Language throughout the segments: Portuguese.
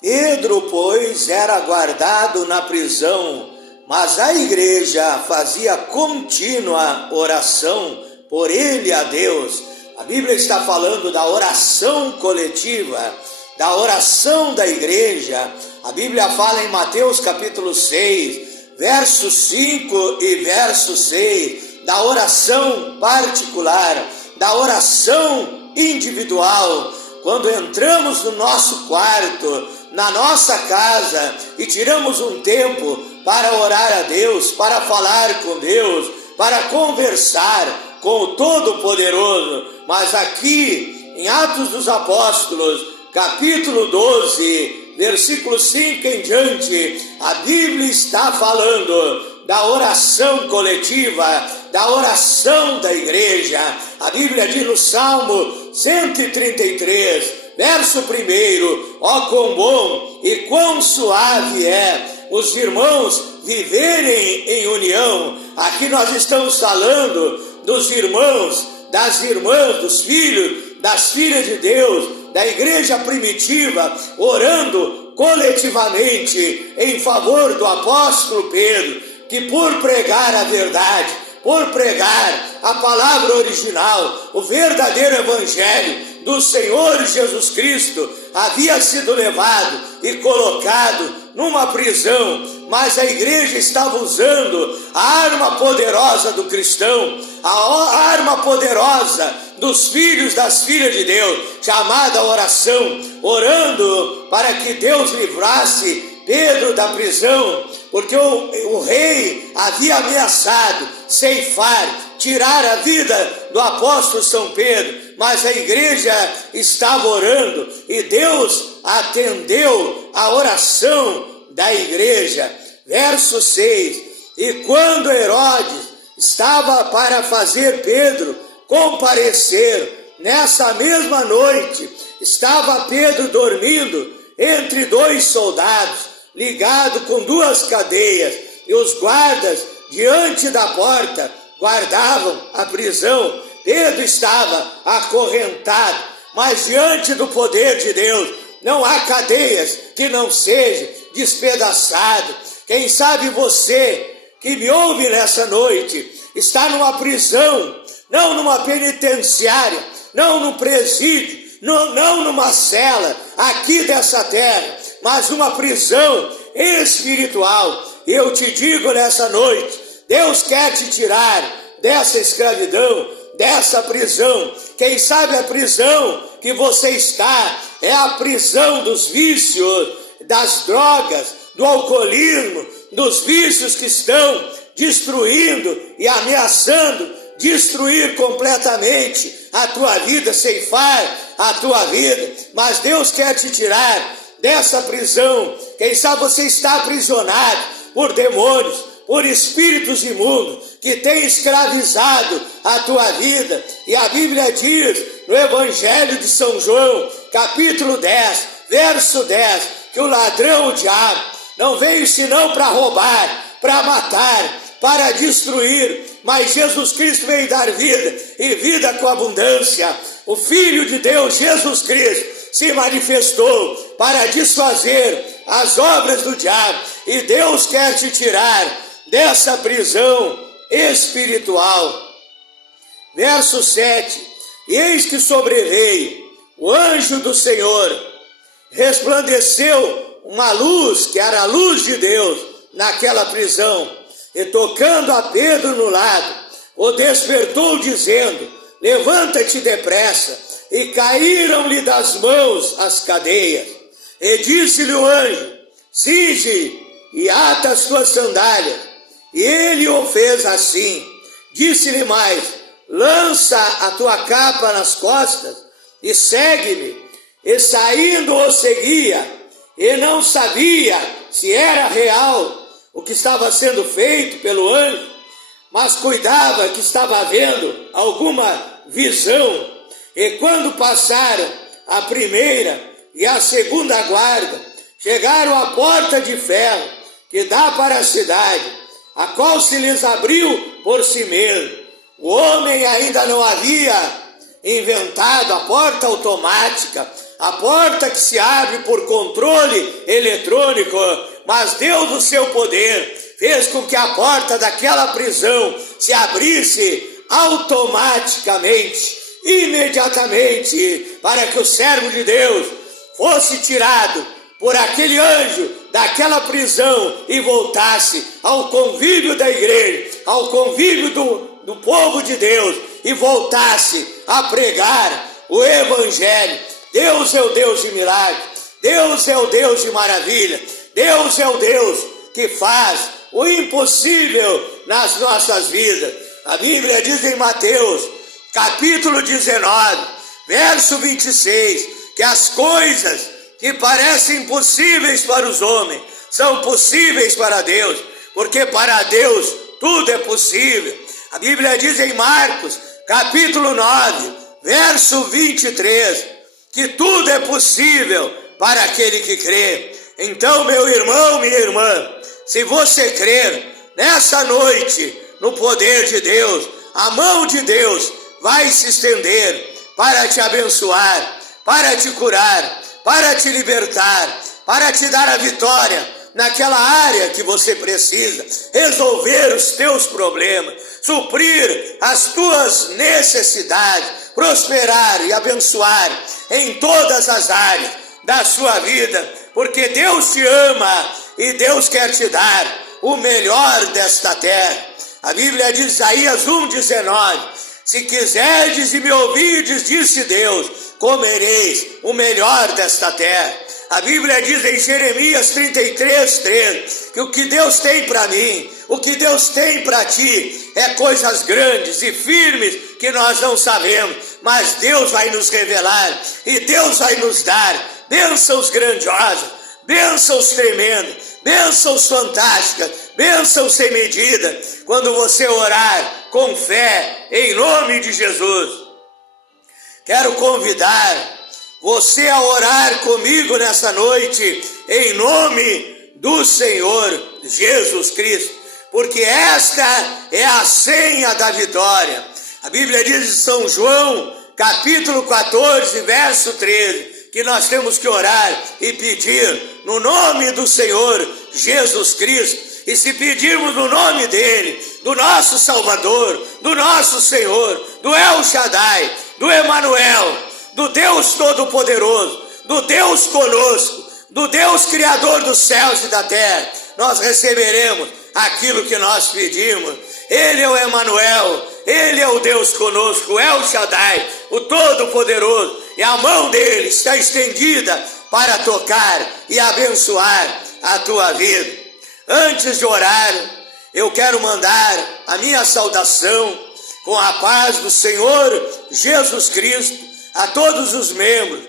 Pedro, pois, era guardado na prisão, mas a igreja fazia contínua oração por ele a Deus. A Bíblia está falando da oração coletiva, da oração da igreja. A Bíblia fala em Mateus capítulo 6, verso 5 e verso 6, da oração particular, da oração individual. Quando entramos no nosso quarto, na nossa casa, e tiramos um tempo para orar a Deus, para falar com Deus, para conversar com o Todo-Poderoso. Mas aqui, em Atos dos Apóstolos, capítulo 12, versículo 5 em diante, a Bíblia está falando da oração coletiva, da oração da igreja. A Bíblia diz no Salmo 133, verso 1, ó quão bom e quão suave é os irmãos viverem em união. Aqui nós estamos falando dos irmãos, das irmãs, dos filhos, das filhas de Deus, da igreja primitiva, orando coletivamente em favor do apóstolo Pedro, que por pregar a verdade, por pregar a palavra original, o verdadeiro evangelho do Senhor Jesus Cristo, havia sido levado e colocado numa prisão, mas a igreja estava usando a arma poderosa do cristão, a arma poderosa dos filhos, das filhas de Deus, chamada oração, orando para que Deus livrasse Pedro da prisão, porque o rei havia ameaçado ceifar, tirar a vida do apóstolo São Pedro, mas a igreja estava orando e Deus atendeu a oração da igreja. Verso 6, e quando Herodes estava para fazer Pedro comparecer, nessa mesma noite, estava Pedro dormindo entre dois soldados, ligado com duas cadeias, e os guardas diante da porta guardavam a prisão. Pedro estava acorrentado, mas diante do poder de Deus não há cadeias que não sejam despedaçadas. Quem sabe você que me ouve nessa noite está numa prisão, não numa penitenciária, não num presídio, não numa cela aqui dessa terra, mas numa prisão espiritual. Eu te digo nessa noite, Deus quer te tirar dessa escravidão, dessa prisão. Quem sabe a prisão que você está é a prisão dos vícios, das drogas, do alcoolismo, dos vícios que estão destruindo e ameaçando destruir completamente a tua vida, ceifar a tua vida. Mas Deus quer te tirar dessa prisão. Quem sabe você está aprisionado por demônios, por espíritos imundos que têm escravizado a tua vida. E a Bíblia diz no Evangelho de São João, capítulo 10, verso 10, que o ladrão, o diabo, não veio senão para roubar, para matar, para destruir, mas Jesus Cristo veio dar vida, e vida com abundância. O Filho de Deus, Jesus Cristo, se manifestou para desfazer as obras do diabo, e Deus quer te tirar dessa prisão espiritual. Verso 7, eis que sobreveio o anjo do Senhor, resplandeceu uma luz, que era a luz de Deus, naquela prisão, e tocando a Pedro no lado, o despertou dizendo, levanta-te depressa, e caíram-lhe das mãos as cadeias, e disse-lhe o anjo, cinge e ata as tuas sandálias, e ele o fez assim. Disse-lhe mais, lança a tua capa nas costas, e segue-me. E saindo o seguia, e não sabia se era real o que estava sendo feito pelo anjo, mas cuidava que estava havendo alguma visão. E quando passaram a primeira e a segunda guarda, chegaram à porta de ferro que dá para a cidade, a qual se lhes abriu por si mesmo. O homem ainda não havia inventado a porta automática, a porta que se abre por controle eletrônico, mas Deus, no seu poder, fez com que a porta daquela prisão se abrisse automaticamente, imediatamente, para que o servo de Deus fosse tirado por aquele anjo daquela prisão e voltasse ao convívio da igreja, ao convívio do povo de Deus, e voltasse a pregar o evangelho. Deus é o Deus de milagre, Deus é o Deus de maravilha, Deus é o Deus que faz o impossível nas nossas vidas. A Bíblia diz em Mateus, capítulo 19, verso 26, que as coisas que parecem impossíveis para os homens são possíveis para Deus, porque para Deus tudo é possível. A Bíblia diz em Marcos, capítulo 9, verso 23, que tudo é possível para aquele que crê. Então, meu irmão, minha irmã, se você crer nessa noite no poder de Deus, a mão de Deus vai se estender para te abençoar, para te curar, para te libertar, para te dar a vitória naquela área que você precisa, resolver os teus problemas, suprir as tuas necessidades, prosperar e abençoar em todas as áreas da sua vida, porque Deus te ama e Deus quer te dar o melhor desta terra. A Bíblia diz, Isaías 1,19, se quiserdes e me ouvirdes, disse Deus, comereis o melhor desta terra. A Bíblia diz em Jeremias 33:3, que o que Deus tem para mim, o que Deus tem para ti, é coisas grandes e firmes que nós não sabemos, mas Deus vai nos revelar e Deus vai nos dar bênçãos grandiosas, bênçãos tremendas, bênçãos fantásticas, bênçãos sem medida, quando você orar com fé em nome de Jesus. Quero convidar você a orar comigo nessa noite, em nome do Senhor Jesus Cristo, porque esta é a senha da vitória. A Bíblia diz em São João, capítulo 14, verso 13, que nós temos que orar e pedir no nome do Senhor Jesus Cristo. E se pedirmos no nome dele, do nosso Salvador, do nosso Senhor, do El Shaddai, do Emanuel, do Deus Todo-Poderoso, do Deus conosco, do Deus Criador dos céus e da terra, nós receberemos aquilo que nós pedimos. Ele é o Emanuel, ele é o Deus conosco, o El Shaddai, o Todo-Poderoso, e a mão dele está estendida para tocar e abençoar a tua vida. Antes de orar, eu quero mandar a minha saudação com a paz do Senhor Jesus Cristo a todos os membros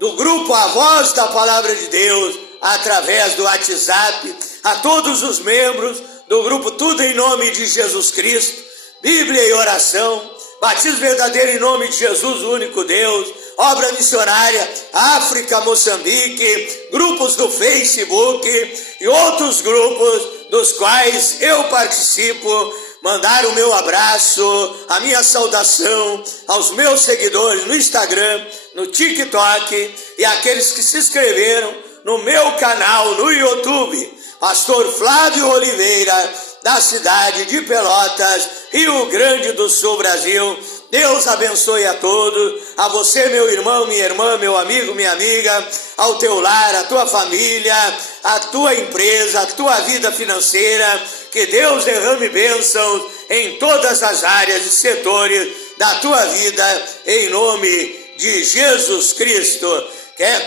do grupo A Voz da Palavra de Deus, através do WhatsApp, a todos os membros do grupo Tudo em Nome de Jesus Cristo, Bíblia e Oração, Batismo Verdadeiro em Nome de Jesus, o único Deus, Obra Missionária, África, Moçambique, grupos do Facebook e outros grupos dos quais eu participo. Mandar o meu abraço, a minha saudação aos meus seguidores no Instagram, no TikTok e aqueles que se inscreveram no meu canal no YouTube, Pastor Flávio Oliveira, da cidade de Pelotas, Rio Grande do Sul, Brasil. Deus abençoe a todos, a você, meu irmão, minha irmã, meu amigo, minha amiga, ao teu lar, a tua família, a tua empresa, a tua vida financeira. Que Deus derrame bênçãos em todas as áreas e setores da tua vida, em nome de Jesus Cristo.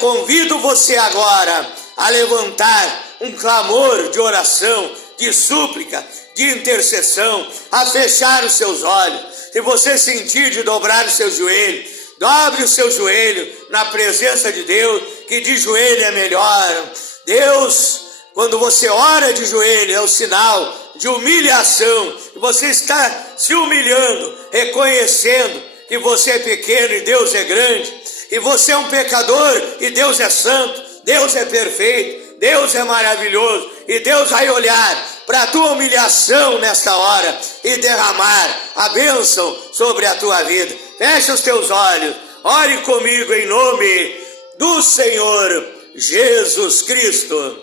Convido você agora a levantar um clamor de oração, de súplica, de intercessão, a fechar os seus olhos. Se você sentir de dobrar o seu joelho, dobre o seu joelho na presença de Deus, que de joelho é melhor. Deus, quando você ora de joelho, é o sinal de humilhação. Você está se humilhando, reconhecendo que você é pequeno e Deus é grande, e você é um pecador e Deus é santo, Deus é perfeito, Deus é maravilhoso, e Deus vai olhar para a tua humilhação nesta hora e derramar a bênção sobre a tua vida. Fecha os teus olhos, ore comigo em nome do Senhor Jesus Cristo.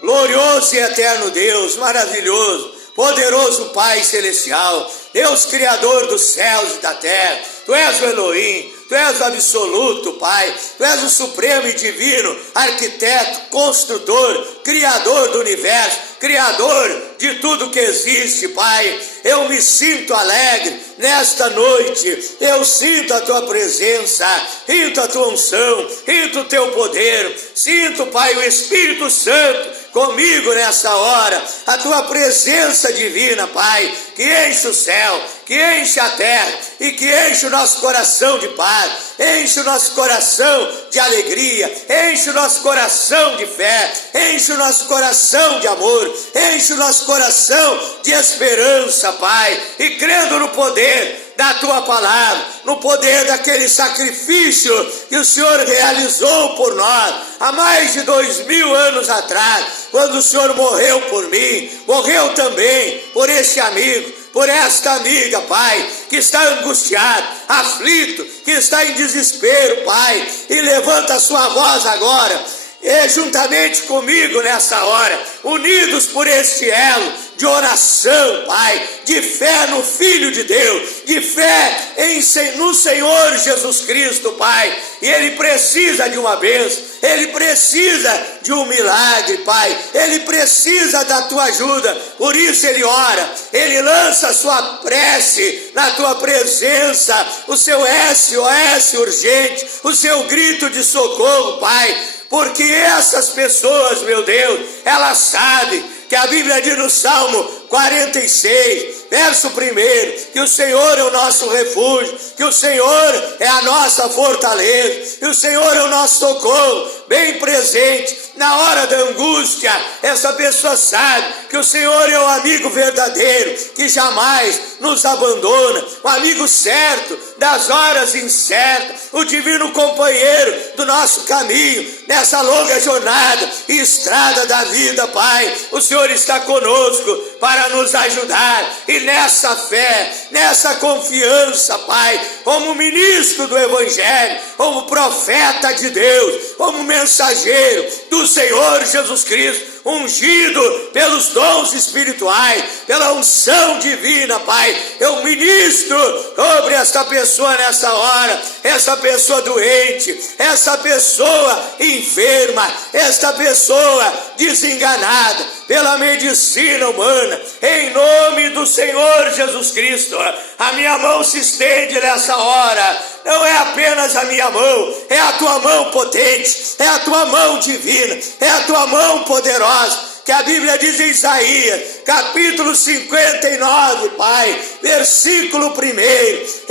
Glorioso e eterno Deus, maravilhoso, poderoso Pai Celestial, Deus Criador dos céus e da terra, Tu és o Elohim, Tu és o absoluto, Pai, Tu és o supremo e divino, arquiteto, construtor, criador do universo, criador de tudo que existe, Pai. Eu me sinto alegre nesta noite, eu sinto a Tua presença, sinto a Tua unção, sinto o Teu poder, sinto, Pai, o Espírito Santo comigo nessa hora, a Tua presença divina, Pai, que enche o céu, que enche a terra e que enche o nosso coração de paz, enche o nosso coração de alegria, enche o nosso coração de fé, enche o nosso coração de amor, enche o nosso coração de esperança, Pai, e crendo no poder da Tua palavra, no poder daquele sacrifício que o Senhor realizou por nós há mais de 2000 anos atrás, quando o Senhor morreu por mim, morreu também por este amigo, por esta amiga, Pai, que está angustiado, aflito, que está em desespero, Pai, e levanta a sua voz agora, juntamente comigo nessa hora, unidos por este elo de oração, Pai, de fé no Filho de Deus, de fé no Senhor Jesus Cristo, Pai, e Ele precisa de uma bênção, Ele precisa de um milagre, Pai, Ele precisa da Tua ajuda, por isso Ele ora, Ele lança a sua prece na Tua presença, o seu SOS urgente, o seu grito de socorro, Pai, porque essas pessoas, meu Deus, elas sabem que a Bíblia diz no Salmo 46, verso 1, que o Senhor é o nosso refúgio, que o Senhor é a nossa fortaleza, que o Senhor é o nosso socorro, bem presente na hora da angústia. Essa pessoa sabe que o Senhor é o amigo verdadeiro, que jamais nos abandona, o amigo certo das horas incertas, o divino companheiro do nosso caminho, nessa longa jornada e estrada da vida, Pai. O Senhor está conosco para nos ajudar, e nessa fé, nessa confiança, Pai, como ministro do Evangelho, como profeta de Deus, como mensageiro do Senhor Jesus Cristo, ungido pelos dons espirituais, pela unção divina, Pai, eu ministro sobre esta pessoa nessa hora, essa pessoa doente, essa pessoa enferma, esta pessoa desenganada pela medicina humana, em nome do Senhor Jesus Cristo. A minha mão se estende nessa hora, não é apenas a minha mão, é a Tua mão potente, é a Tua mão divina, é a Tua mão poderosa, que a Bíblia diz em Isaías, capítulo 59, Pai, versículo 1,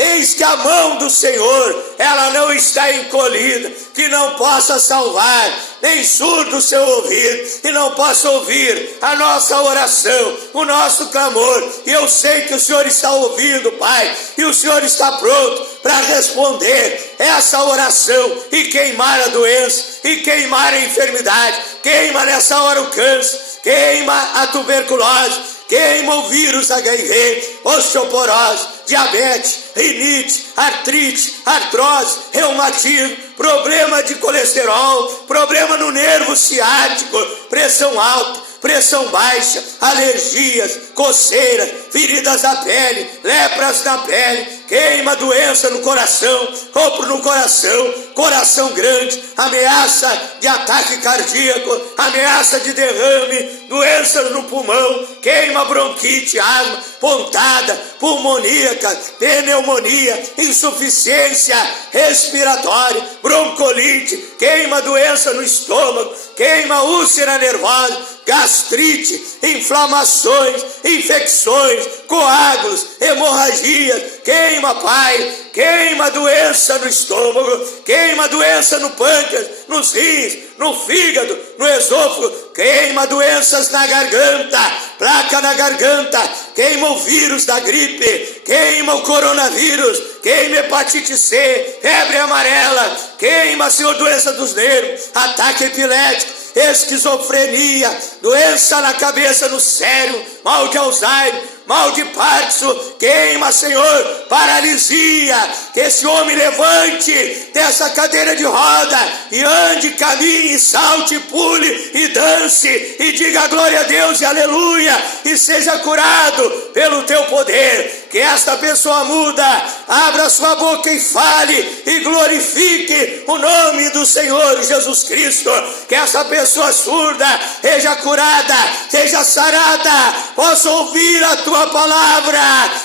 eis que a mão do Senhor, ela não está encolhida, que não possa salvar, nem surdo o seu ouvido, e não possa ouvir a nossa oração, o nosso clamor, e eu sei que o Senhor está ouvindo, Pai, e o Senhor está pronto para responder essa oração, e queimar a doença, e queimar a enfermidade, queima nessa hora o câncer, queima a tuberculose, queima o vírus HIV, osteoporose, diabetes, rinite, artrite, artrose, reumatismo, problema de colesterol, problema no nervo ciático, pressão alta, pressão baixa, alergias, coceiras, feridas da pele, lepras na pele, queima doença no coração, roubo no coração, coração grande, ameaça de ataque cardíaco, ameaça de derrame, doenças no pulmão, queima bronquite, asma, pontada, pulmoníaca, pneumonia, insuficiência respiratória, broncolite, queima doença no estômago, queima úlcera nervosa, gastrite, inflamações, infecções, coágulos, hemorragias, queima, Pai, queima doença no estômago, queima doença no pâncreas, nos rins, no fígado, no esôfago, queima doenças na garganta, placa na garganta, queima o vírus da gripe, queima o coronavírus, queima hepatite C, febre amarela, queima, Senhor, doença dos nervos, ataque epilético, esquizofrenia, doença na cabeça, no cérebro, mal de Alzheimer, mal de Parkinson, queima, Senhor, paralisia, que esse homem levante dessa cadeira de roda e ande, caminhe, salte, pule e dance e diga glória a Deus e aleluia e seja curado pelo teu poder. Que esta pessoa muda, abra sua boca e fale e glorifique o nome do Senhor Jesus Cristo. Que essa pessoa surda seja curada, seja sarada, possa ouvir a tua palavra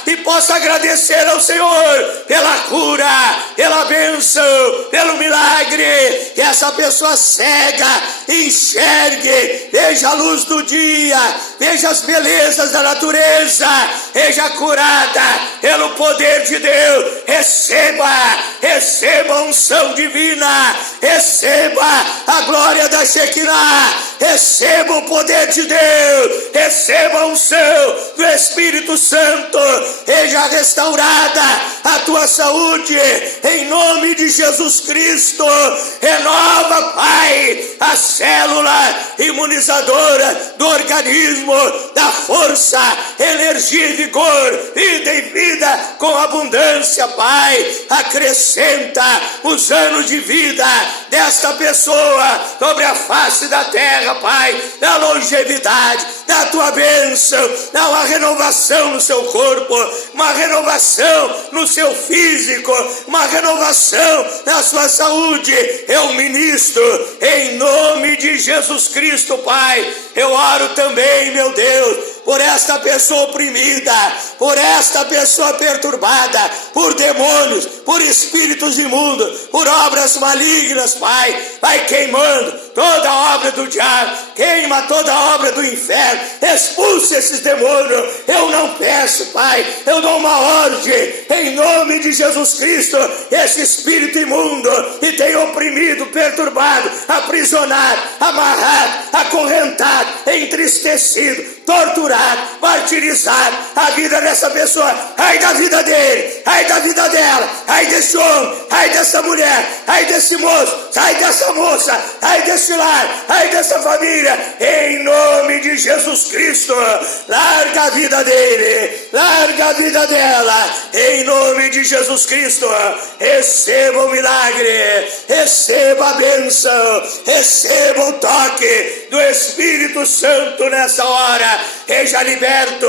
e possa agradecer ao Senhor pela cura, pela bênção, pelo milagre. Que essa pessoa cega enxergue, veja a luz do dia, veja as belezas da natureza, seja curada pelo poder de Deus. Receba a unção divina, receba a glória da Shekinah, receba o poder de Deus, receba a unção do Espírito Santo, seja restaurada a tua saúde, em nome de Jesus Cristo. Renova, Pai, a célula imunizadora do organismo, da força, energia e vigor, vida e vida com abundância, Pai. Acrescenta os anos de vida desta pessoa sobre a face da terra, Pai, da longevidade, da tua bênção, dá uma renovação no seu corpo, uma renovação no seu físico, uma renovação na sua saúde. Eu ministro em nome de Jesus Cristo, Pai. Eu oro também, meu Deus, por esta pessoa oprimida, por esta pessoa perturbada, por demônios, por espíritos imundos, por obras malignas, Pai. Vai queimando toda a obra do diabo, queima toda a obra do inferno, expulse esses demônios. Eu não peço, Pai, eu dou uma ordem, em nome de Jesus Cristo, esse espírito imundo que tem oprimido, perturbado, aprisionado, amarrado, acorrentado, entristecido, torturado, martirizado, a vida dessa pessoa, ai da vida dele, ai da vida dela, ai desse homem, ai dessa mulher, ai desse moço, ai dessa moça, ai desse lar, ai dessa família, em nome de Jesus Cristo. Larga a vida dele, larga a vida dela, em nome de Jesus Cristo. Receba o milagre, receba a bênção, receba o toque do Espírito Santo nessa hora. Seja liberto,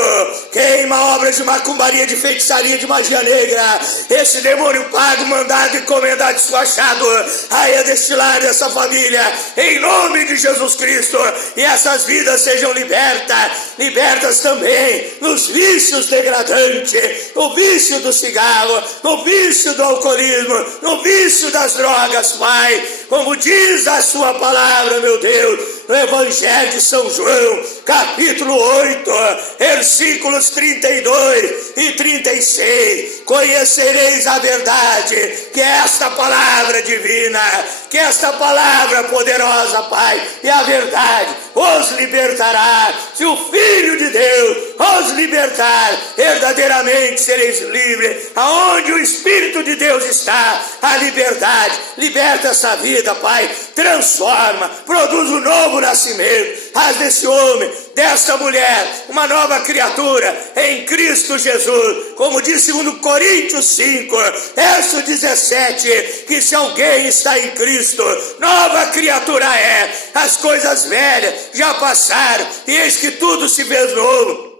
queima obras de macumbaria, de feitiçaria, de magia negra, esse demônio pago, mandado, encomendado, despachado, saia deste lar, dessa família, em nome de Jesus Cristo, e essas vidas sejam libertas também nos vícios degradantes, no vício do cigarro, no vício do alcoolismo, no vício das drogas, Pai, como diz a sua palavra, meu Deus, no Evangelho de São João, capítulo 8, versículos 32 e 36, conhecereis a verdade, que é esta palavra divina, que é esta palavra poderosa, Pai, e a verdade os libertará. Se o Filho de Deus os libertar, verdadeiramente sereis livres. Aonde o Espírito de Deus está, a liberdade. Liberta essa vida, Pai, transforma, produz um novo nascimento. Faz desse homem, desta mulher, uma nova criatura em Cristo Jesus, como diz 2 Coríntios 5, verso 17, que se alguém está em Cristo, nova criatura é, as coisas velhas já passaram, e eis que tudo se fez novo.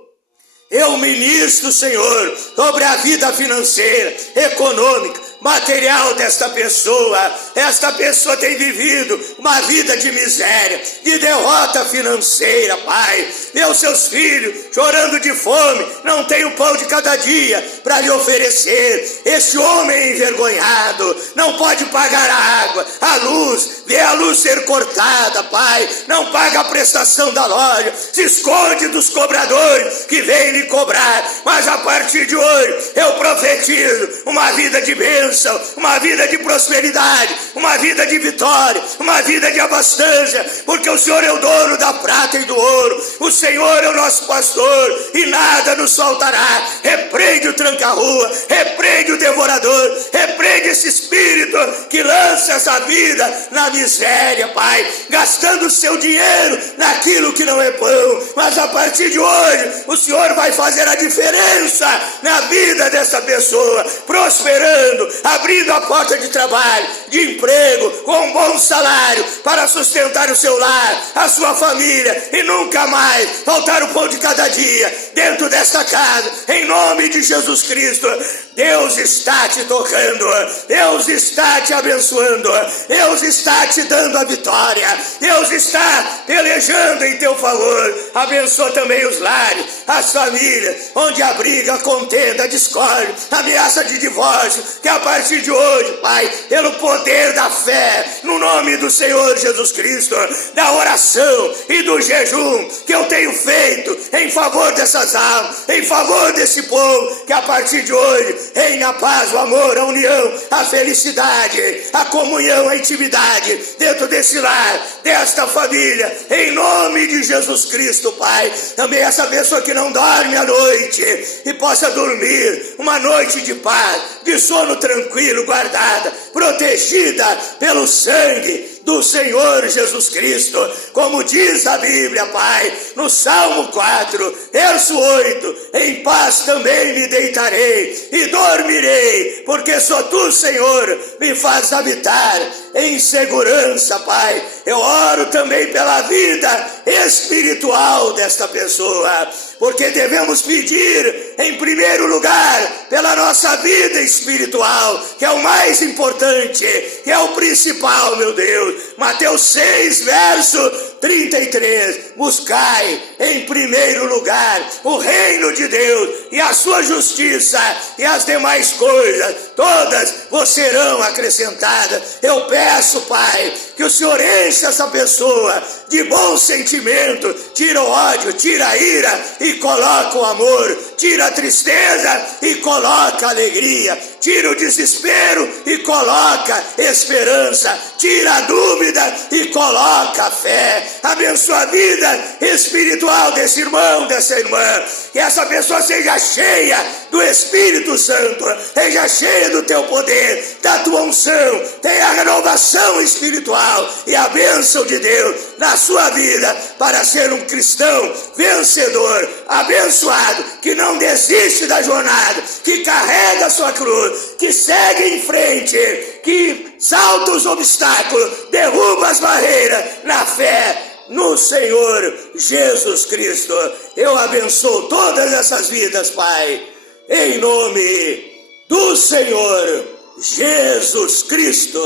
Eu ministro, Senhor, sobre a vida financeira, econômica, material desta pessoa. Esta pessoa tem vivido uma vida de miséria, de derrota financeira, Pai. Vê os seus filhos chorando de fome, não tem o pão de cada dia para lhe oferecer. Este homem envergonhado não pode pagar a água, a luz, vê a luz ser cortada, Pai, não paga a prestação da loja, se esconde dos cobradores que vêm lhe cobrar. Mas a partir de hoje eu profetizo uma vida de bênção, bênção, uma vida de prosperidade, uma vida de vitória, uma vida de abastança, porque o Senhor é o dono da prata e do ouro, o Senhor é o nosso pastor e nada nos faltará. Repreende o tranca-rua, repreende o devorador, repreende esse espírito que lança essa vida na miséria, Pai, gastando o seu dinheiro naquilo que não é pão, mas a partir de hoje o Senhor vai fazer a diferença na vida dessa pessoa, prosperando, abrindo a porta de trabalho, de emprego, com um bom salário para sustentar o seu lar, a sua família e nunca mais faltar o pão de cada dia dentro desta casa, em nome de Jesus Cristo. Deus está te tocando, Deus está te abençoando, Deus está te dando a vitória, Deus está pelejando em teu favor. Abençoa também os lares, as famílias, onde a briga, a contenda, a discórdia, a ameaça de divórcio, que a partir de hoje, Pai, pelo poder da fé, no nome do Senhor Jesus Cristo, da oração e do jejum que eu tenho feito em favor dessas almas, em favor desse povo, que a partir de hoje reine a paz, o amor, a união, a felicidade, a comunhão, a intimidade dentro desse lar, desta família, em nome de Jesus Cristo, Pai. Também essa pessoa que não dorme à noite e possa dormir uma noite de paz, de sono tranquilo, guardada, protegida pelo sangue do Senhor Jesus Cristo, como diz a Bíblia, Pai, no Salmo 4, verso 8, em paz também me deitarei e dormirei, porque só Tu, Senhor, me faz habitar em segurança, Pai. Eu oro também pela vida espiritual desta pessoa, porque devemos pedir em primeiro lugar pela nossa vida espiritual, que é o mais importante, que é o principal, meu Deus. Mateus 6, verso 33, buscai em primeiro lugar o reino de Deus e a sua justiça, e as demais coisas todas vos serão acrescentadas. Eu peço, Pai, que o Senhor enche essa pessoa de bom sentimento, tira o ódio, tira a ira e coloca o amor, tira a tristeza e coloca a alegria, tira o desespero e coloca esperança, tira a dúvida e coloca a fé. Abençoa a vida espiritual desse irmão, dessa irmã, que essa pessoa seja cheia do Espírito Santo, seja cheia do Teu poder, da Tua unção, tenha a renovação espiritual e a bênção de Deus na sua vida, para ser um cristão vencedor, abençoado, que não desiste da jornada, que carrega a sua cruz, que segue em frente, que salta os obstáculos, derruba as barreiras na fé no Senhor Jesus Cristo. Eu abençoo todas essas vidas, Pai, em nome do Senhor Jesus Cristo.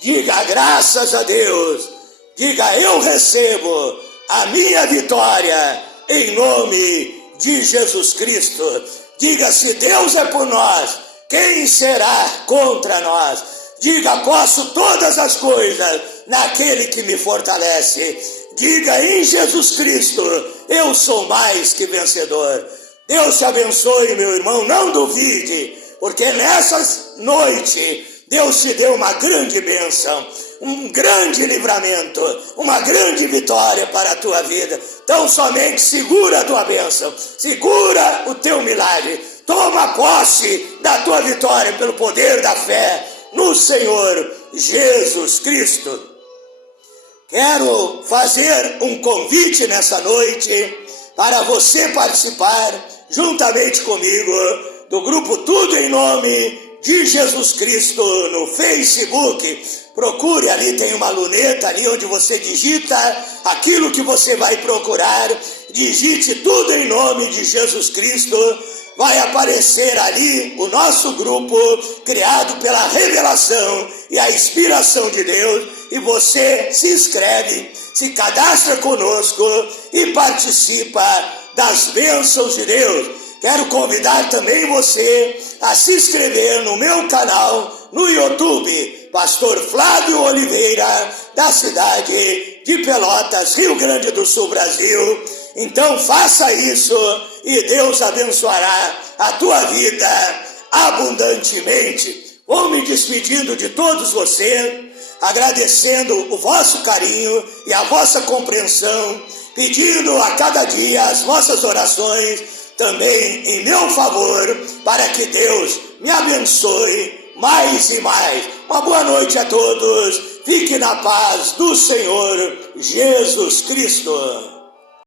Diga graças a Deus, diga eu recebo a minha vitória em nome de Jesus Cristo. Diga, se Deus é por nós, quem será contra nós? Diga, posso todas as coisas naquele que me fortalece. Diga, em Jesus Cristo eu sou mais que vencedor. Deus te abençoe, meu irmão, não duvide, porque nessa noite Deus te deu uma grande bênção, um grande livramento, uma grande vitória para a tua vida. Então somente segura a tua bênção, segura o teu milagre, toma posse da tua vitória pelo poder da fé no Senhor Jesus Cristo. Quero fazer um convite nessa noite para você participar juntamente comigo do grupo Tudo em Nome de Jesus Cristo no Facebook. Procure ali, tem uma luneta ali onde você digita aquilo que você vai procurar, digite Tudo em Nome de Jesus Cristo. Vai aparecer ali o nosso grupo, criado pela revelação e a inspiração de Deus, e você se inscreve, se cadastra conosco e participa das bênçãos de Deus. Quero convidar também você a se inscrever no meu canal no YouTube, Pastor Flávio Oliveira, da cidade de Pelotas, Rio Grande do Sul, Brasil. Então faça isso e Deus abençoará a tua vida abundantemente. Vou me despedindo de todos vocês, agradecendo o vosso carinho e a vossa compreensão, pedindo a cada dia as vossas orações, também em meu favor, para que Deus me abençoe mais e mais. Uma boa noite a todos, fique na paz do Senhor Jesus Cristo.